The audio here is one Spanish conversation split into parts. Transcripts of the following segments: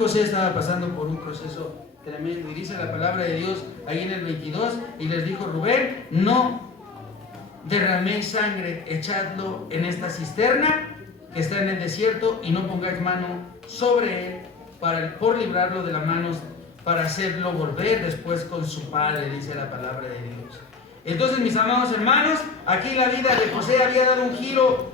José estaba pasando por un proceso tremendo. Y dice la palabra de Dios ahí en el 22, y les dijo: Rubén, no derraméis sangre, echadlo en esta cisterna que está en el desierto, y no pongáis mano sobre él por librarlo de las manos, para hacerlo volver después con su padre, dice la palabra de Dios. Entonces, mis amados hermanos, aquí la vida de José había dado un giro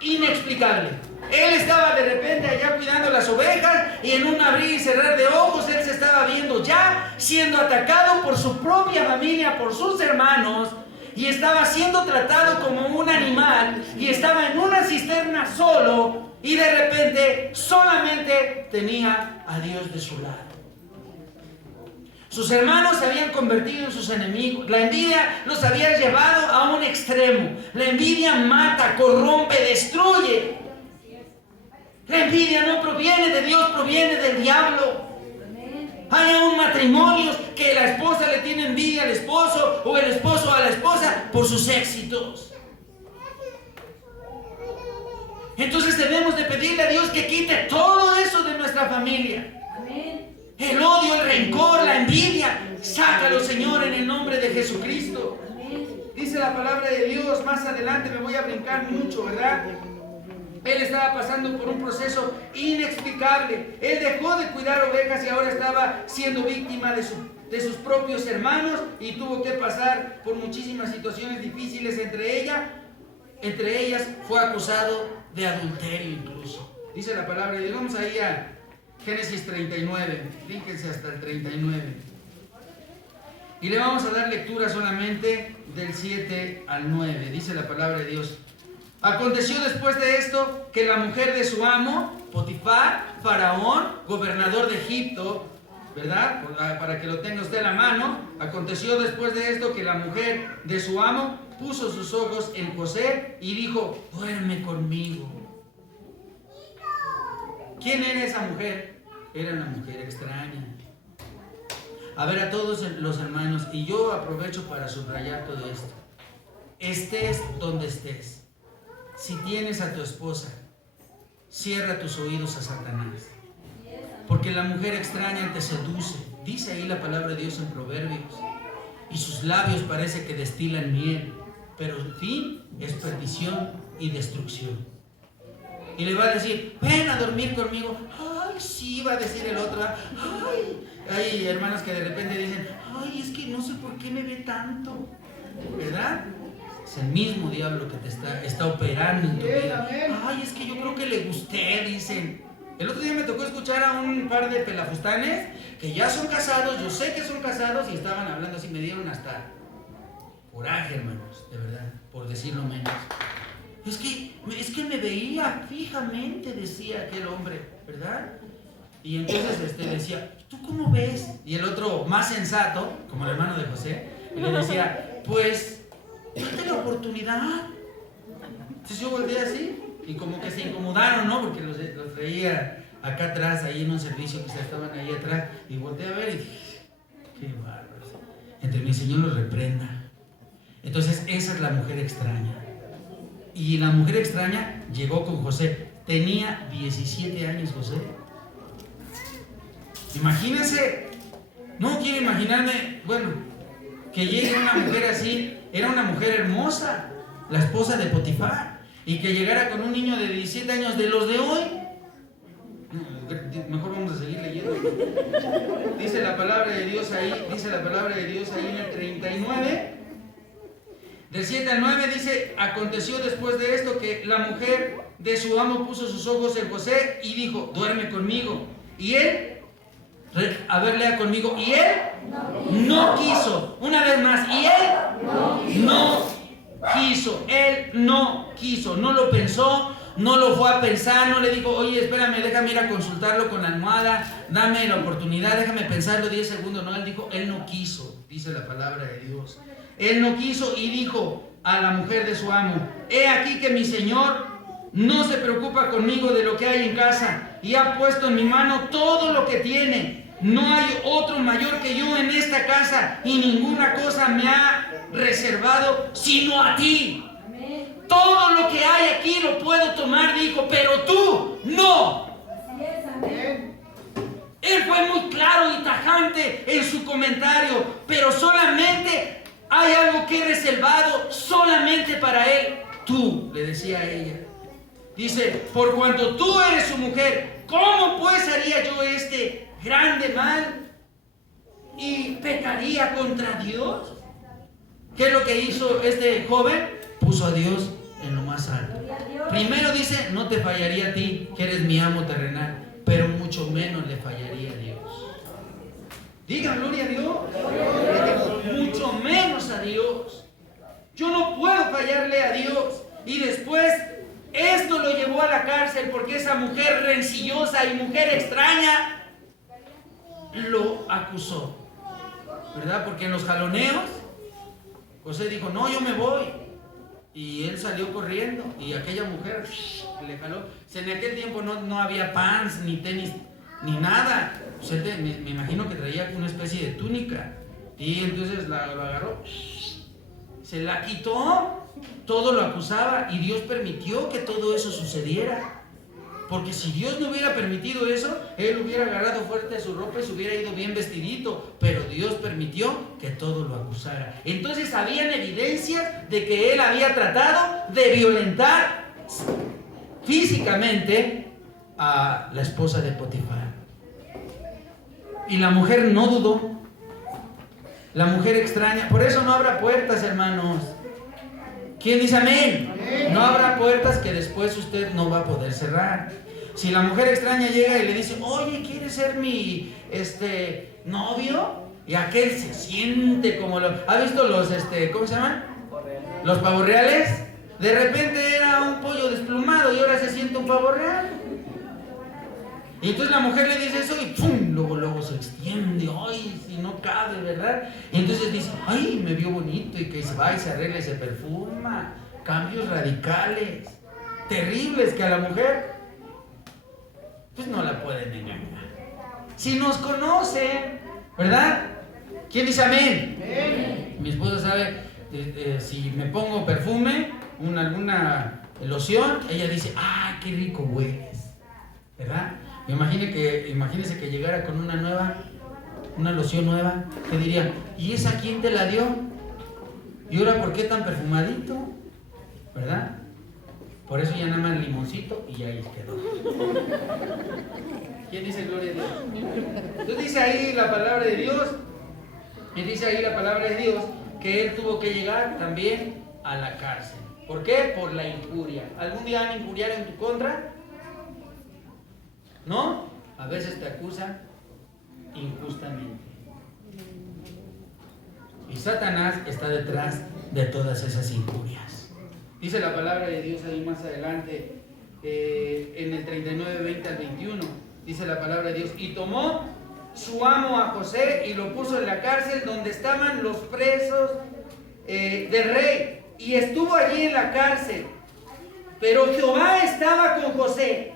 inexplicable. Él estaba de repente allá cuidando las ovejas, y en un abrir y cerrar de ojos él se estaba viendo ya siendo atacado por su propia familia, por sus hermanos, y estaba siendo tratado como un animal, y estaba en una cisterna solo, y de repente solamente tenía a Dios de su lado. Sus hermanos se habían convertido en sus enemigos. La envidia los había llevado a un extremo. La envidia mata, corrompe, destruye. La envidia no proviene de Dios, proviene del diablo. Hay aún matrimonios que la esposa le tiene envidia al esposo, o el esposo a la esposa, por sus éxitos. Entonces debemos de pedirle a Dios que quite todo eso de nuestra familia. El odio, el rencor, la envidia, sácalo, Señor, en el nombre de Jesucristo. Dice la palabra de Dios, más adelante, me voy a brincar mucho, ¿verdad? Él estaba pasando por un proceso inexplicable. Él dejó de cuidar ovejas y ahora estaba siendo víctima de sus propios hermanos, y tuvo que pasar por muchísimas situaciones difíciles. Entre ellas fue acusado de adulterio incluso. Dice la palabra de Dios. Vamos ahí a Génesis 39, fíjense hasta el 39. Y le vamos a dar lectura solamente del 7 al 9. Dice la palabra de Dios: aconteció después de esto que la mujer de su amo, Potifar, faraón, gobernador de Egipto, ¿verdad? Para que lo tenga usted a la mano. Aconteció después de esto que la mujer de su amo puso sus ojos en José y dijo: duerme conmigo. ¿Quién era esa mujer? Era una mujer extraña. A ver, a todos los hermanos, y yo aprovecho para subrayar todo esto. Estés donde estés, si tienes a tu esposa, cierra tus oídos a Satanás, porque la mujer extraña te seduce. Dice ahí la palabra de Dios en Proverbios: y sus labios parece que destilan miel, pero el fin es perdición y destrucción. Y le va a decir: ven a dormir conmigo. Ay, sí, va a decir el otro. Ay, hay hermanos que de repente dicen: ay, es que no sé por qué me ve tanto, ¿verdad? Es el mismo diablo que te está operando en tu vida. Ay, es que yo creo que le gusté, dicen. El otro día me tocó escuchar a un par de pelafustanes que ya son casados, yo sé que son casados, y estaban hablando así. Me dieron hasta coraje, hermanos, de verdad, por decirlo menos. Es que me veía fijamente, decía aquel hombre, ¿verdad? Y entonces decía: ¿tú cómo ves? Y el otro, más sensato, como el hermano de José, le decía: pues, date la oportunidad. Entonces yo volteé así, y como que se incomodaron, ¿no? Porque los traía acá atrás, ahí en un servicio que estaban ahí atrás, y volteé a ver y dije: qué bárbaros. Entre mi Señor los reprenda. Entonces esa es la mujer extraña. Y la mujer extraña llegó con José. Tenía 17 años José. Imagínense. No quiero imaginarme, bueno, que llegue una mujer así. Era una mujer hermosa, la esposa de Potifar, y que llegara con un niño de 17 años de los de hoy. Mejor vamos a seguir leyendo. Dice la palabra de Dios ahí en el 39. Del 7 al 9 dice: aconteció después de esto que la mujer de su amo puso sus ojos en José y dijo: duerme conmigo. Y él, a ver, lea conmigo. Y él no quiso. Una vez más. Y él no quiso. Él no quiso. No lo pensó, no lo fue a pensar, no le dijo: oye, espérame, déjame ir a consultarlo con la almohada, dame la oportunidad, déjame pensarlo 10 segundos. No, él dijo: él no quiso, dice la palabra de Dios. Él no quiso, y dijo a la mujer de su amo: he aquí que mi señor no se preocupa conmigo de lo que hay en casa, y ha puesto en mi mano todo lo que tiene. No hay otro mayor que yo en esta casa, y ninguna cosa me ha reservado sino a ti. Todo lo que hay aquí lo puedo tomar, dijo, pero tú no. fuerte en su comentario, pero solamente hay algo que he reservado solamente para él. Tú, le decía a ella. Dice, por cuanto tú eres su mujer, ¿cómo pues haría yo este grande mal? ¿Y pecaría contra Dios? ¿Qué es lo que hizo este joven? Puso a Dios en lo más alto. Primero dice, no te fallaría a ti, que eres mi amo terrenal, pero mucho menos le fallaría a Dios. Diga, gloria a Dios. Mucho menos a Dios. Yo no puedo fallarle a Dios. Y después, esto lo llevó a la cárcel porque esa mujer rencillosa y mujer extraña lo acusó. ¿Verdad? Porque en los jaloneos, José dijo, no, yo me voy. Y él salió corriendo y aquella mujer le jaló. En aquel tiempo no había pants, ni tenis, ni nada. Me imagino que traía una especie de túnica. Y entonces lo agarró, se la quitó, todo lo acusaba y Dios permitió que todo eso sucediera. Porque si Dios no hubiera permitido eso, él hubiera agarrado fuerte su ropa y se hubiera ido bien vestidito. Pero Dios permitió que todo lo acusara. Entonces habían evidencias de que él había tratado de violentar físicamente a la esposa de Potifar. Y la mujer no dudó. La mujer extraña. Por eso no habrá puertas, hermanos. ¿Quién dice amén? No habrá puertas que después usted no va a poder cerrar. Si la mujer extraña llega y le dice, oye, ¿quieres ser mi novio? Y aquel se siente como ¿ha visto los, ¿cómo se llaman? Los pavos reales. De repente era un pollo desplumado y ahora se siente un pavo real. Y entonces la mujer le dice eso y ¡pum! Luego se extiende. ¡Ay, si no cabe, ¿verdad? Y entonces dice, ¡ay, me vio bonito! Y que se va y se arregla y se perfuma. Cambios radicales, terribles, que a la mujer pues no la pueden engañar. Si nos conocen, ¿verdad? ¿Quién dice amén? Amén. Mi esposa sabe, si me pongo perfume, alguna loción, ella dice, ¡ah, qué rico hueles! ¿Verdad? Imagínese que llegara con una loción nueva, que diría, ¿y esa quién te la dio? ¿Y ahora por qué tan perfumadito? ¿Verdad? Por eso ya nada más limoncito y ahí quedó. ¿Quién dice gloria a Dios? Entonces dice ahí la palabra de Dios, y dice ahí la palabra de Dios, que él tuvo que llegar también a la cárcel. ¿Por qué? Por la injuria. ¿Algún día han injuriado en tu contra? ¿No? A veces te acusan injustamente. Y Satanás está detrás de todas esas injurias. Dice la palabra de Dios ahí más adelante, en el 39, 20 al 21, dice la palabra de Dios, y tomó su amo a José y lo puso en la cárcel donde estaban los presos del rey, y estuvo allí en la cárcel. Pero Jehová estaba con José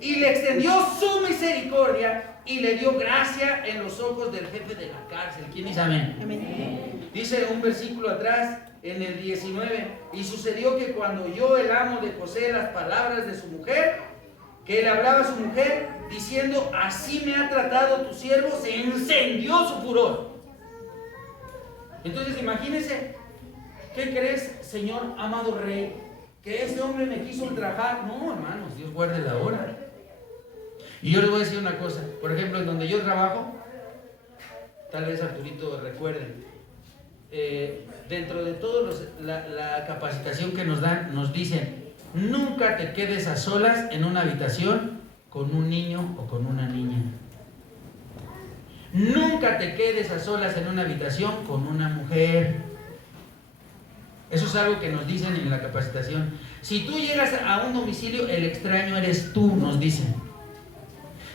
y le extendió su misericordia y le dio gracia en los ojos del jefe de la cárcel. ¿Quién dice amén? Amén. Dice un versículo atrás, en el 19, y sucedió que cuando oyó el amo de José las palabras de su mujer, que le hablaba a su mujer, diciendo, así me ha tratado tu siervo, se encendió su furor. Entonces imagínense, ¿qué crees, señor amado rey? Que ese hombre me quiso ultrajar. No, hermanos, Dios guarde la hora. Y yo les voy a decir una cosa. Por ejemplo, en donde yo trabajo, tal vez Arturito recuerden, dentro de todos la capacitación que nos dan, nos dicen, nunca te quedes a solas en una habitación con un niño o con una niña. Nunca te quedes a solas en una habitación con una mujer. Eso es algo que nos dicen en la capacitación. Si tú llegas a un domicilio, el extraño eres tú, nos dicen.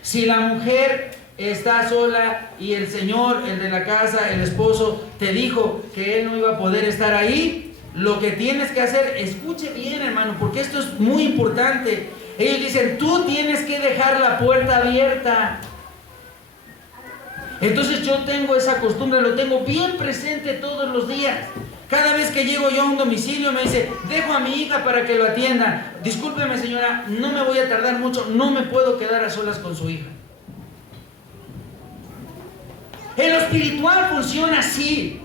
Si la mujer está sola y el señor, el de la casa, el esposo, te dijo que él no iba a poder estar ahí, lo que tienes que hacer, escuche bien, hermano, porque esto es muy importante. Ellos dicen, tú tienes que dejar la puerta abierta. Entonces yo tengo esa costumbre, lo tengo bien presente todos los días. Cada vez que llego yo a un domicilio me dice, dejo a mi hija para que lo atienda. Discúlpeme, señora, no me voy a tardar mucho, no me puedo quedar a solas con su hija. En lo espiritual funciona así.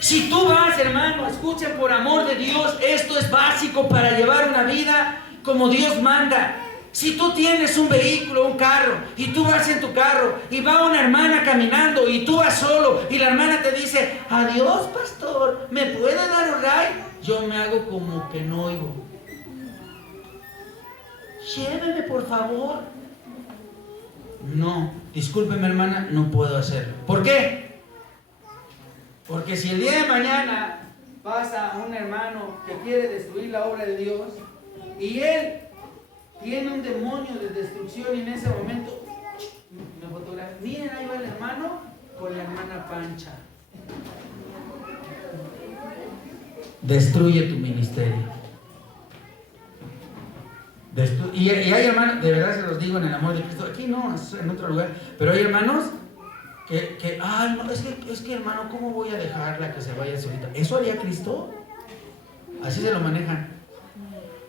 Si tú vas, hermano, escuchen, por amor de Dios, esto es básico para llevar una vida como Dios manda. Si tú tienes un vehículo, un carro, y tú vas en tu carro y va una hermana caminando y tú vas solo y la hermana te dice: adiós, pastor, ¿me puede dar un ride? Yo me hago como que no oigo. Lléveme, por favor. No, discúlpeme, hermana, no puedo hacerlo. ¿Por qué? Porque si el día de mañana pasa un hermano que quiere destruir la obra de Dios y él tiene un demonio de destrucción y en ese momento me fotografía, miren, ahí va el hermano con la hermana Pancha, destruye tu ministerio. Y hay hermanos, de verdad se los digo en el amor de Cristo, aquí no, en otro lugar, pero hay hermanos que ay, no, es que hermano, ¿cómo voy a dejarla que se vaya solita? ¿Eso haría Cristo? Así se lo manejan.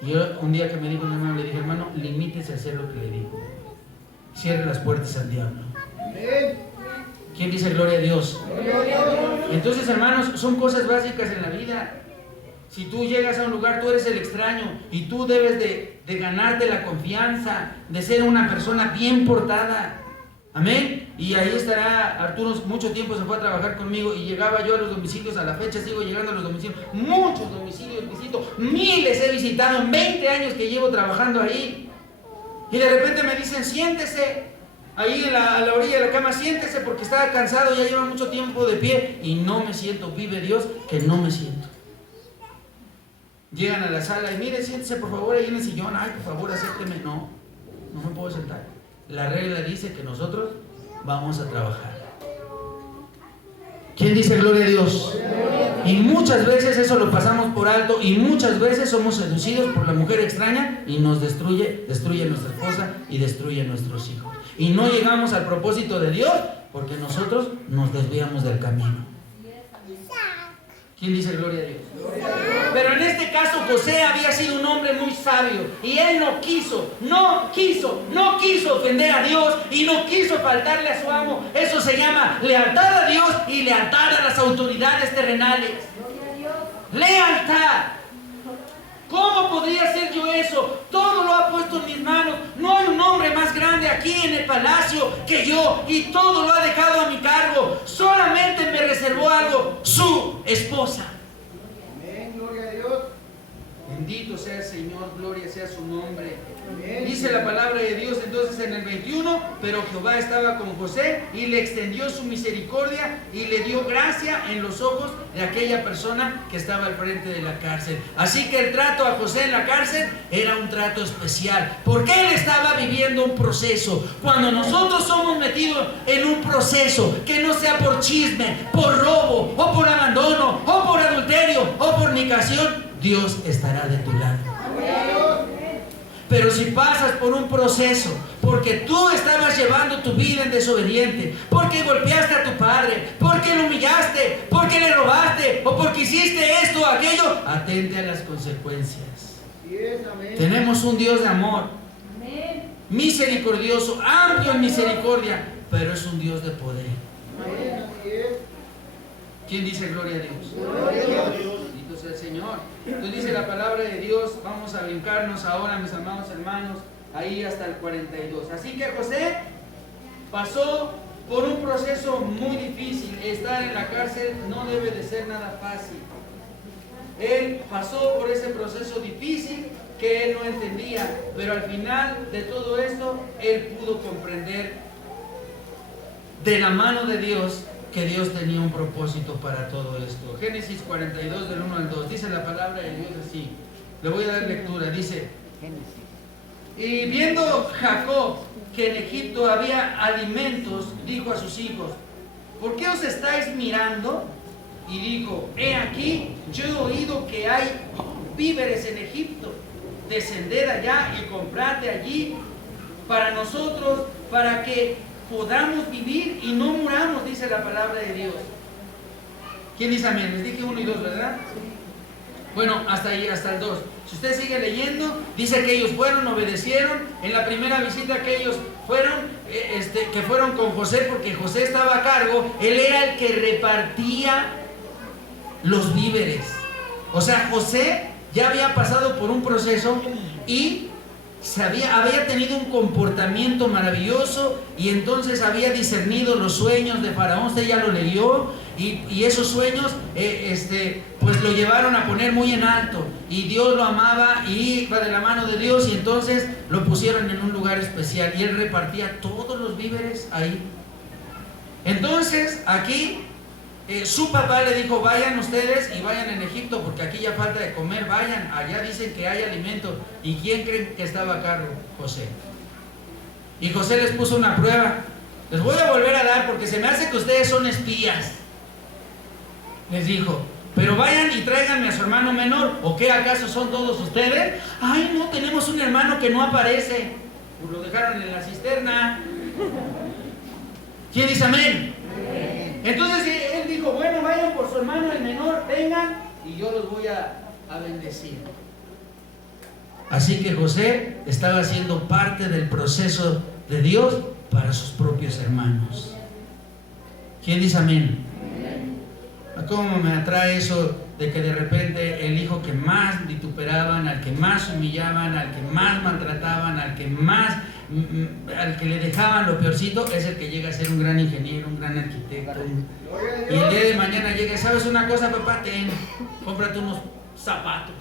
Y yo un día que me dijo un hermano, le dije: hermano, limítese a hacer lo que le digo. Cierre las puertas al diablo. ¿Quién dice gloria a Dios? Entonces, hermanos, son cosas básicas en la vida. Si tú llegas a un lugar, tú eres el extraño y tú debes de ganarte la confianza, de ser una persona bien portada. Amén. Y ahí estará Arturo, mucho tiempo se fue a trabajar conmigo y llegaba yo a los domicilios. A la fecha sigo llegando a los domicilios, muchos domicilios visito, miles he visitado en 20 años que llevo trabajando ahí. Y de repente me dicen: siéntese ahí a la orilla de la cama, siéntese porque estaba cansado, ya lleva mucho tiempo de pie. Y no me siento, vive Dios que no me siento. Llegan a la sala y: mire, siéntese por favor ahí en el sillón. Ay, por favor, acépteme. No me puedo sentar. La regla dice que nosotros vamos a trabajar. ¿Quién dice gloria a Dios? Y muchas veces eso lo pasamos por alto y muchas veces somos seducidos por la mujer extraña y nos destruye a nuestra esposa y destruye a nuestros hijos. Y no llegamos al propósito de Dios porque nosotros nos desviamos del camino. ¿Quién dice gloria a Dios? Pero en este caso José había sido un hombre muy sabio y él no quiso ofender a Dios y no quiso faltarle a su amo. Eso se llama lealtad a Dios y lealtad a las autoridades terrenales. Lealtad. ¿Cómo podría ser yo eso? Todo lo ha puesto en mis manos. No hay un hombre más grande aquí en el palacio que yo y todo lo ha dejado a mi cargo. Solamente me reservó algo: su esposa. Amén, gloria a Dios. Bendito sea el Señor, gloria sea su nombre. Amén. Dice la palabra de Dios entonces en el 21: pero Jehová estaba con José y le extendió su misericordia y le dio gracia en los ojos de aquella persona que estaba al frente de la cárcel. Así que el trato a José en la cárcel era un trato especial, porque él estaba viviendo un proceso. Cuando nosotros somos metidos en un proceso, que no sea por chisme, por robo, o por abandono, o por adulterio, o por fornicación, Dios estará de tu lado. Pero si pasas por un proceso, porque tú estabas llevando tu vida en desobediente, porque golpeaste a tu padre, porque lo humillaste, porque le robaste, o porque hiciste esto o aquello, atente a las consecuencias. Tenemos un Dios de amor, misericordioso, amplio en misericordia, pero es un Dios de poder. ¿Quién dice gloria a Dios? Gloria a Dios. Bendito sea el Señor. Entonces dice la palabra de Dios, vamos a brincarnos ahora, mis amados hermanos, ahí hasta el 42. Así que José pasó por un proceso muy difícil. Estar en la cárcel no debe de ser nada fácil. Él pasó por ese proceso difícil que él no entendía, pero al final de todo esto, él pudo comprender de la mano de Dios que Dios tenía un propósito para todo esto. Génesis 42 del 1 al 2, dice la palabra de Dios así. Le voy a dar lectura, dice: y viendo Jacob que en Egipto había alimentos, dijo a sus hijos: ¿por qué os estáis mirando? Y dijo: he aquí, yo he oído que hay víveres en Egipto. Descended allá y comprad de allí para nosotros, para que podamos vivir y no muramos, dice la palabra de Dios. ¿Quién dice amén? Les dije 1 y 2, ¿verdad? Bueno, hasta ahí, hasta el 2. Si usted sigue leyendo, dice que ellos fueron, obedecieron. En la primera visita que ellos fueron, que fueron con José, porque José estaba a cargo, él era el que repartía los víveres. O sea, José ya había pasado por un proceso y había tenido un comportamiento maravilloso, y entonces había discernido los sueños de Faraón. Usted ya lo leyó, y esos sueños pues lo llevaron a poner muy en alto, y Dios lo amaba y iba de la mano de Dios, y entonces lo pusieron en un lugar especial y él repartía todos los víveres ahí. Entonces aquí su papá le dijo: vayan ustedes y vayan en Egipto, porque aquí ya falta de comer, vayan, allá dicen que hay alimento. ¿Y quién creen que estaba a cargo? José. Y José les puso una prueba: les voy a volver a dar porque se me hace que ustedes son espías. Les dijo: pero vayan y tráiganme a su hermano menor. ¿O qué, acaso son todos ustedes? Ay, no, tenemos un hermano que no aparece. Pues lo dejaron en la cisterna. ¿Quién dice amén? Entonces él dijo: bueno, vayan por su hermano el menor, vengan y yo los voy a bendecir. Así que José estaba siendo parte del proceso de Dios para sus propios hermanos. ¿Quién dice amén? ¿Cómo me atrae eso de que de repente el hijo que más vituperaban, al que más humillaban, al que más maltrataban, al que le dejaban lo peorcito, es el que llega a ser un gran ingeniero, un gran arquitecto? Y el día de mañana llega: ¿sabes una cosa, papá? Cómprate unos zapatos,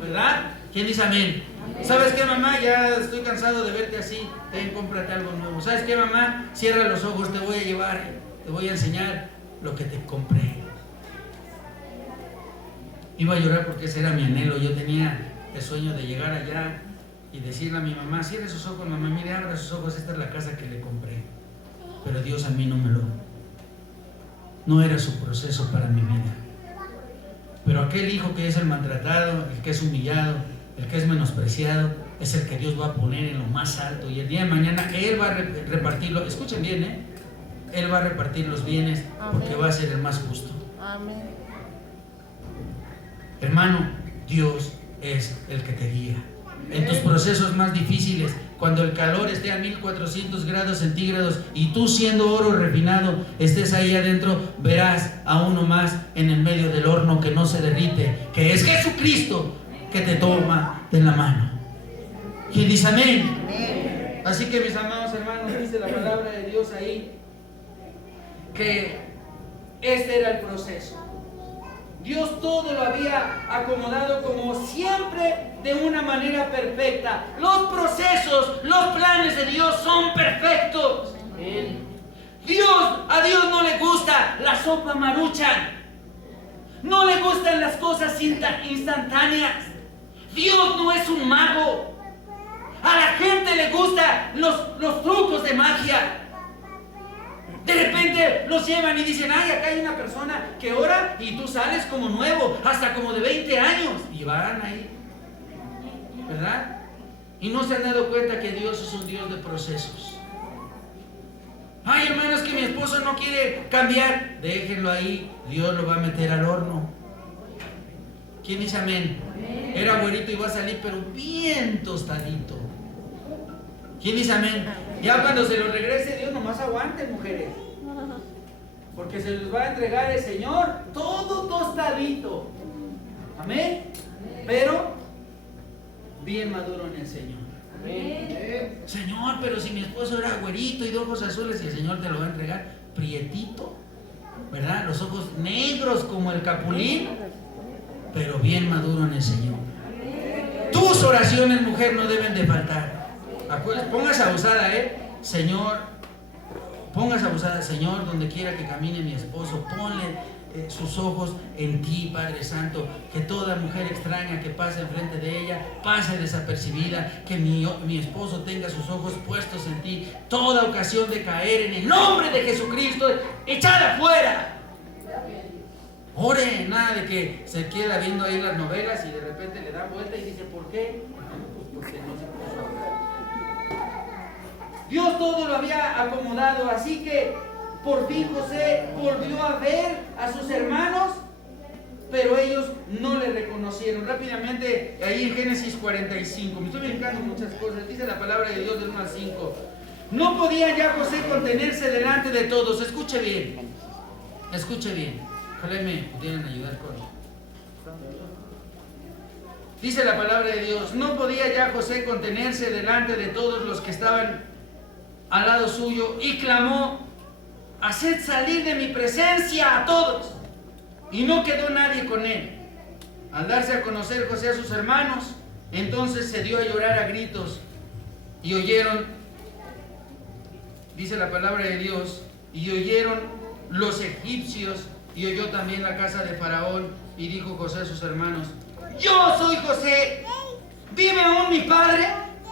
¿verdad? ¿Quién dice amén? ¿Sabes qué, mamá? Ya estoy cansado de verte así, cómprate algo nuevo. ¿Sabes qué, mamá? Cierra los ojos, te voy a llevar, te voy a enseñar lo que te compré. Iba a llorar porque ese era mi anhelo. Yo tenía el sueño de llegar allá y decirle a mi mamá: cierre sus ojos, mamá, mire, abra sus ojos, esta es la casa que le compré. Pero Dios a mí no era su proceso para mi vida. Pero aquel hijo que es el maltratado, el que es humillado, el que es menospreciado, es el que Dios va a poner en lo más alto, y el día de mañana Él va a repartirlo. Escuchen bien, Él va a repartir los bienes, porque va a ser el más justo. Amén. Hermano, Dios es el que te guía en tus procesos más difíciles. Cuando el calor esté a 1400 grados centígrados y tú, siendo oro refinado, estés ahí adentro, verás a uno más en el medio del horno que no se derrite, que es Jesucristo, que te toma de la mano. ¿Quién dice amén? Así que, mis amados hermanos, dice la palabra de Dios ahí que este era el proceso. Dios todo lo había acomodado como siempre, de una manera perfecta. Los procesos, los planes de Dios son perfectos. A Dios no le gusta la sopa Maruchan, no le gustan las cosas instantáneas. Dios no es un mago. A la gente le gustan los trucos de magia. De repente los llevan y dicen: ay, acá hay una persona que ora y tú sales como nuevo, hasta como de 20 años. Y van ahí, ¿verdad? Y no se han dado cuenta que Dios es un Dios de procesos. Ay, hermanos, que mi esposo no quiere cambiar. Déjenlo ahí, Dios lo va a meter al horno. ¿Quién dice amén? Era güerito y va a salir, pero bien tostadito. ¿Quién dice amén? Ya cuando se lo regrese Dios, nomás aguanten, mujeres, porque se los va a entregar el Señor todo tostadito. Amén. Pero bien maduro en el Señor. Amén. Señor, pero si mi esposo era güerito y de ojos azules, y el Señor te lo va a entregar prietito, ¿verdad? Los ojos negros como el capulín, pero bien maduro en el Señor. Tus oraciones, mujer, no deben de faltar. Póngase abusada, Señor, póngase abusada. Señor, donde quiera que camine mi esposo, ponle sus ojos en ti, Padre Santo. Que toda mujer extraña que pase enfrente de ella pase desapercibida. Que mi esposo tenga sus ojos puestos en ti. Toda ocasión de caer, en el nombre de Jesucristo, echada afuera. Ore, nada de que se queda viendo ahí las novelas y de repente le dan vuelta y dice: ¿por qué? Pues porque no se puso a orar. Dios todo lo había acomodado, así que por fin José volvió a ver a sus hermanos, pero ellos no le reconocieron. Rápidamente, ahí en Génesis 45, me estoy brincando muchas cosas, dice la palabra de Dios del 1 al 5. No podía ya José contenerse delante de todos. Escuche bien. Escuche bien. Ojalá me pudieran ayudar con... Dice la palabra de Dios, no podía ya José contenerse delante de todos los que estaban al lado suyo y clamó, haced salir de mi presencia a todos. Y no quedó nadie con él. Al darse a conocer José a sus hermanos, entonces se dio a llorar a gritos y oyeron, dice la palabra de Dios, y oyeron los egipcios y oyó también la casa de Faraón y dijo José a sus hermanos, yo soy José, ¿vive aún mi padre?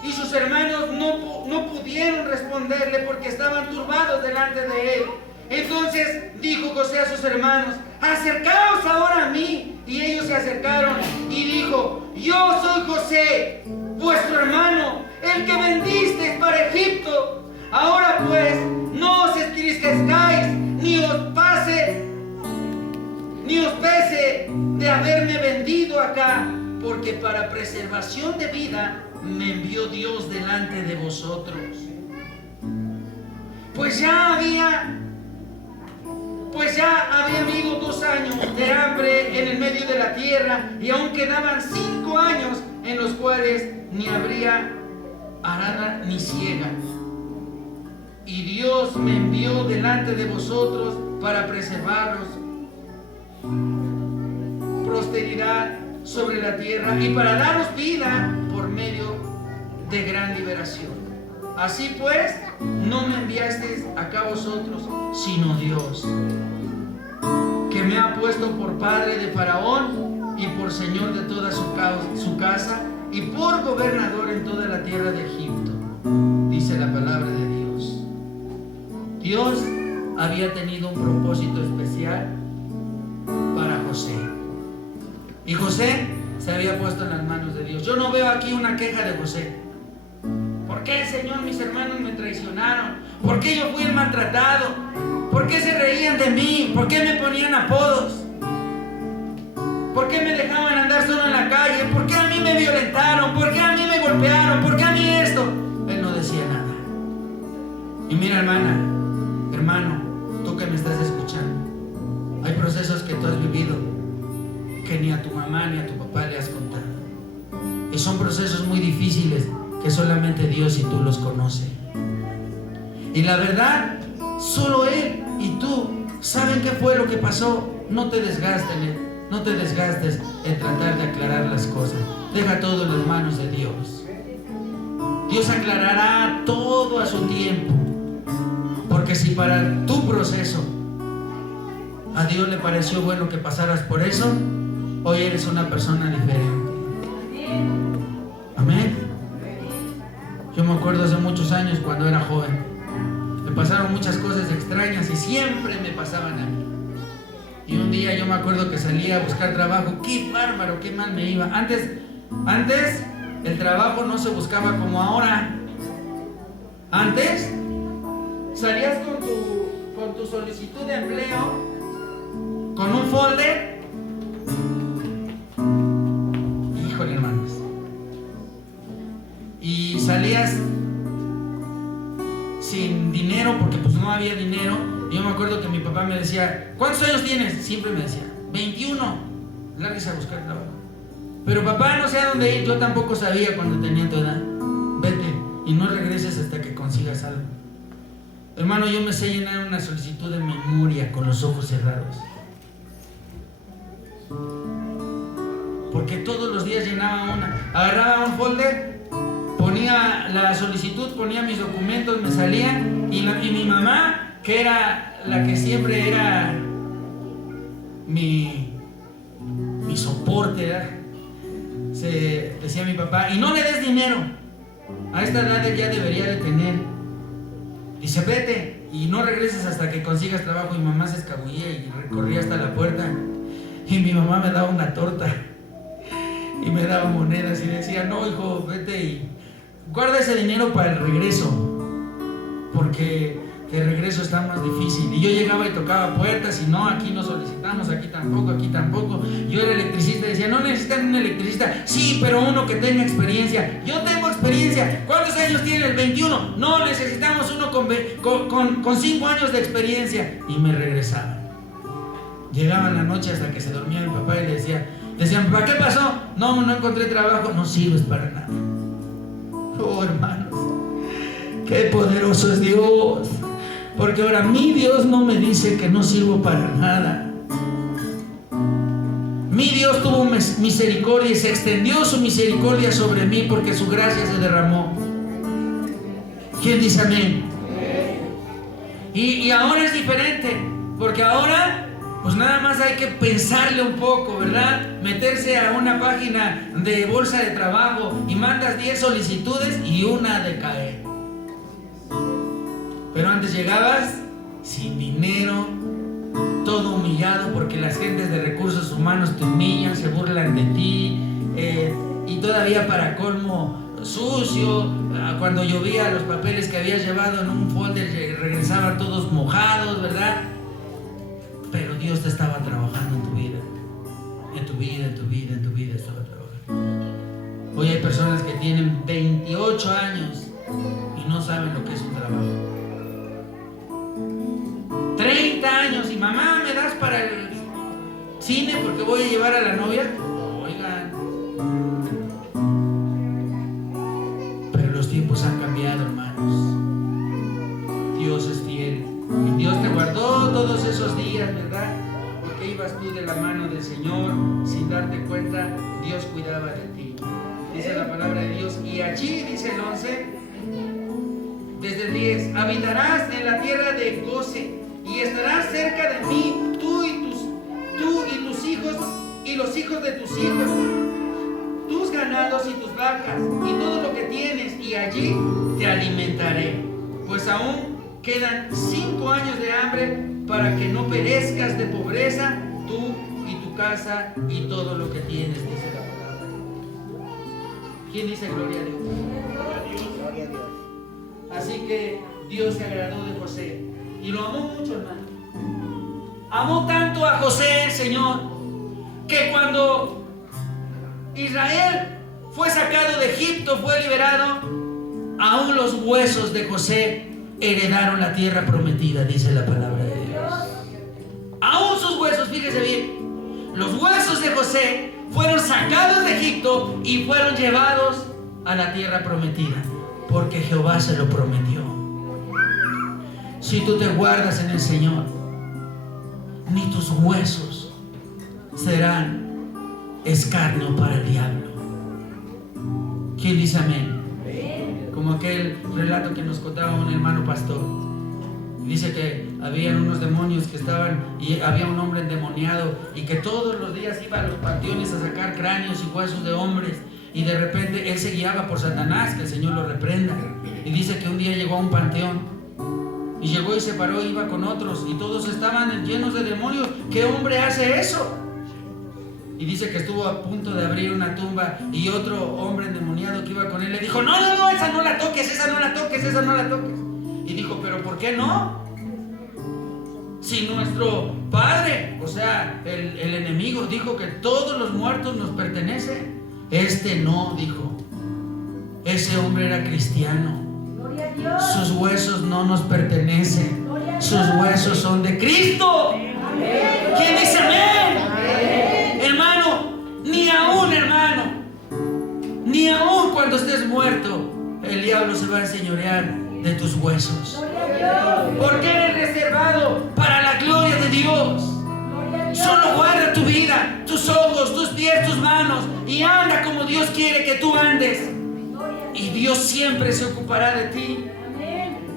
Y sus hermanos no pudieron responderle porque estaban turbados delante de él. Entonces dijo José a sus hermanos, acercaos ahora a mí. Y ellos se acercaron y dijo, yo soy José, vuestro hermano, el que vendisteis para Egipto. Ahora pues, no os entristezcáis, ni os pese de haberme vendido acá, porque para preservación de vida me envió Dios delante de vosotros. Pues ya había habido 2 años de hambre en el medio de la tierra, y aún quedaban 5 años en los cuales ni habría arada ni siega. Y Dios me envió delante de vosotros para preservaros prosperidad sobre la tierra y para daros vida por medio de gran liberación. Así pues, no me enviasteis acá vosotros, sino Dios, que me ha puesto por padre de Faraón y por señor de toda su casa y por gobernador en toda la tierra de Egipto. Dice la palabra de Dios. Dios había tenido un propósito especial para José. Y José se había puesto en las manos de Dios. Yo no veo aquí una queja de José. ¿Por qué, Señor, mis hermanos me traicionaron? ¿Por qué yo fui el maltratado? ¿Por qué se reían de mí? ¿Por qué me ponían apodos? ¿Por qué me dejaban andar solo en la calle? ¿Por qué a mí me violentaron? ¿Por qué a mí me golpearon? ¿Por qué a mí esto? Él no decía nada. Y mira, hermano, tú que me estás escuchando, hay procesos que tú has vivido que ni a tu mamá ni a tu papá le has contado. Y son procesos muy difíciles que solamente Dios y tú los conoces. Y la verdad, solo Él y tú saben qué fue lo que pasó. No te desgastes en tratar de aclarar las cosas. Deja todo en las manos de Dios. Dios aclarará todo a su tiempo. Porque si para tu proceso a Dios le pareció bueno que pasaras por eso, hoy eres una persona diferente. Amén. Yo me acuerdo hace muchos años cuando era joven. Me pasaron muchas cosas extrañas y siempre me pasaban a mí. Y un día yo me acuerdo que salía a buscar trabajo. ¡Qué bárbaro! ¡Qué mal me iba! Antes el trabajo no se buscaba como ahora. Antes salías con tu solicitud de empleo, con un folder. Híjole, hermanos. Y salías sin dinero porque pues no había dinero. Yo me acuerdo que mi papá me decía, ¿cuántos años tienes? Siempre me decía, 21. Lárguese a buscar trabajo. Pero papá, no sé a dónde ir. Yo tampoco sabía cuando tenía tu edad. Vete y no regreses hasta que consigas algo. Hermano, yo me sé llenar una solicitud de memoria con los ojos cerrados. Porque todos los días llenaba una. Agarraba un folder, ponía la solicitud, ponía mis documentos, me salía. Y mi mamá, que era la que siempre era mi soporte, ¿verdad? Se decía mi papá, y no le des dinero. A esta edad él ya debería de tener. Dice, vete y no regreses hasta que consigas trabajo. Y mamá se escabullía y recorría hasta la puerta. Y mi mamá me daba una torta y me daba monedas y decía, no, hijo, vete y guarda ese dinero para el regreso, porque de regreso está más difícil. Y yo llegaba y tocaba puertas y no, aquí no solicitamos, aquí tampoco, aquí tampoco. Yo era electricista y decía, no necesitan un electricista. Sí, pero uno que tenga experiencia. Yo tengo experiencia. ¿Cuántos años tiene el 21? No, necesitamos uno con 5 años de experiencia. Y me regresaban. Llegaban la noche hasta que se dormía mi papá y le decían, papá, ¿qué pasó? No encontré trabajo. No sirves para nada. Oh, hermanos, qué poderoso es Dios. Porque ahora mi Dios no me dice que no sirvo para nada. Mi Dios tuvo misericordia y se extendió su misericordia sobre mí porque su gracia se derramó. ¿Quién dice amén? Y ahora es diferente, porque ahora pues nada más hay que pensarle un poco, ¿verdad? Meterse a una página de bolsa de trabajo y mandas 10 solicitudes y una de caer. Pero antes llegabas sin dinero, todo humillado porque las gentes de recursos humanos te humillan, se burlan de ti, y todavía para colmo sucio. Cuando llovía, los papeles que habías llevado en un folder regresaban todos mojados, ¿verdad? Pero Dios te estaba trabajando en tu vida. En tu vida estaba trabajando. Hoy hay personas que tienen 28 años y no saben lo que es un trabajo. 30 años y mamá, ¿me das para el cine porque voy a llevar a la novia? Oigan. Pero los tiempos han cambiado, hermanos. Dios es fiel. Y Dios te guardó todos esos días, ¿verdad? Porque ibas tú de la mano del Señor sin darte cuenta. Dios cuidaba de ti. Dice la palabra de Dios. Y allí, dice el 11, desde el 10, habitarás en la tierra de goce y estarás cerca de mí, tú y tus hijos y los hijos de tus hijos, tus ganados y tus vacas y todo lo que tienes, y allí te alimentaré, pues aún quedan 5 años de hambre para que no perezcas de pobreza, tú y tu casa y todo lo que tienes, dice la palabra. ¿Quién dice gloria a Dios? Gloria a Dios. Así que Dios se agradó de José y lo amó mucho, hermano. Amó tanto a José el Señor que cuando Israel fue sacado de Egipto, fue liberado, aún los huesos de José heredaron la tierra prometida, dice la palabra de Dios. Aún sus huesos, fíjese bien, los huesos de José fueron sacados de Egipto y fueron llevados a la tierra prometida, porque Jehová se lo prometió. Si tú te guardas en el Señor, ni tus huesos serán escarnio para el diablo. ¿Quién dice amén? Como aquel relato que nos contaba un hermano pastor. Dice que había unos demonios que estaban, y había un hombre endemoniado y que todos los días iba a los panteones a sacar cráneos y huesos de hombres, y de repente él se guiaba por Satanás, que el Señor lo reprenda. Y dice que un día llegó a un panteón y llegó y se paró, iba con otros y todos estaban llenos de demonios. ¿Qué hombre hace eso? Y dice que estuvo a punto de abrir una tumba y otro hombre endemoniado que iba con él le dijo, no, esa no la toques, esa no la toques, esa no la toques. Y dijo, pero ¿por qué no? Si nuestro padre, o sea, el enemigo, dijo que todos los muertos nos pertenecen. Este no, dijo. Ese hombre era cristiano. Sus huesos no nos pertenecen. Sus huesos son de Cristo. ¿Quién dice amén? Hermano, ni aún cuando estés muerto, el diablo se va a enseñorear de tus huesos. Porque eres reservado para la gloria de Dios. Solo guarda tu vida, tus ojos, tus pies, tus manos, y anda como Dios quiere que tú andes. Y Dios siempre se ocupará de ti.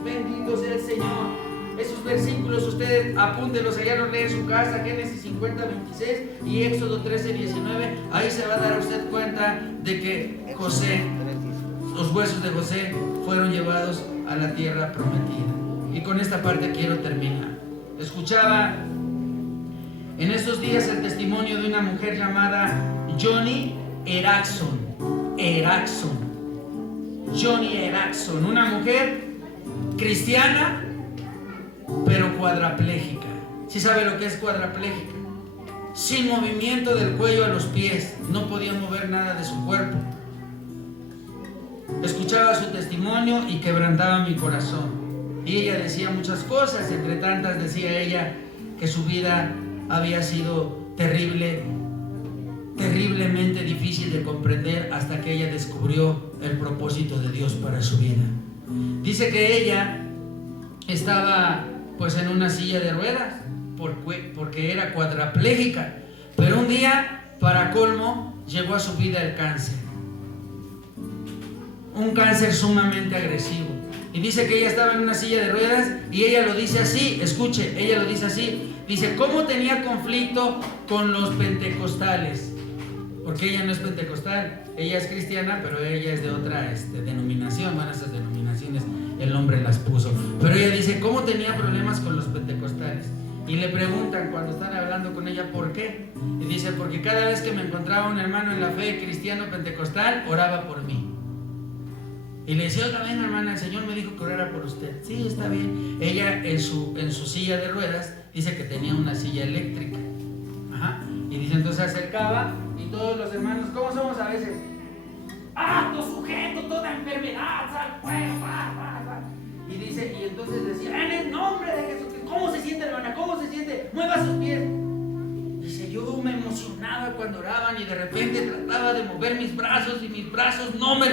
Bendito sea el Señor. Esos versículos ustedes apúntenlos, allá los lee en su casa, Génesis 50, 26 y Éxodo 13, 19. Ahí se va a dar a usted cuenta de que José, los huesos de José fueron llevados a la tierra prometida. Y con esta parte quiero terminar. Escuchaba en estos días el testimonio de una mujer llamada Joni Eareckson. Joni Eareckson, una mujer cristiana cuadraplégica. ¿Sí sabe lo que es cuadraplégica? Sin movimiento del cuello a los pies, no podía mover nada de su cuerpo. Escuchaba su testimonio y quebrantaba mi corazón. Y ella decía muchas cosas, entre tantas decía ella que su vida había sido terriblemente difícil de comprender hasta que ella descubrió el propósito de Dios para su vida. Dice que ella estaba pues en una silla de ruedas porque era cuadraplégica, pero un día, para colmo, llegó a su vida el cáncer, un cáncer sumamente agresivo. Y dice que ella estaba en una silla de ruedas y ella lo dice así, escuche, ella lo dice así, dice, ¿cómo tenía conflicto con los pentecostales? Porque ella no es pentecostal, ella es cristiana, pero ella es de otra denominación. Bueno, esas denominaciones el hombre las puso, pero ella dice, ¿cómo tenía problemas con los pentecostales? Y le preguntan cuando están hablando con ella, ¿por qué? Y dice, porque cada vez que me encontraba un hermano en la fe cristiano pentecostal, oraba por mí. Y le decía, oiga, venga hermana, el Señor me dijo que orara por usted. Sí, está bien. Ella en su silla de ruedas, dice que tenía una silla eléctrica. Ajá. Y dice, entonces se acercaba y todos los hermanos, ¿cómo somos a veces? ¡Acto sujeto, toda enfermedad! Y dice, y entonces decía, en el nombre de Jesucristo, ¿cómo se siente hermana? ¿Cómo se siente? Mueva sus pies. Dice, yo me emocionaba cuando oraban y de repente trataba de mover mis brazos y mis brazos no me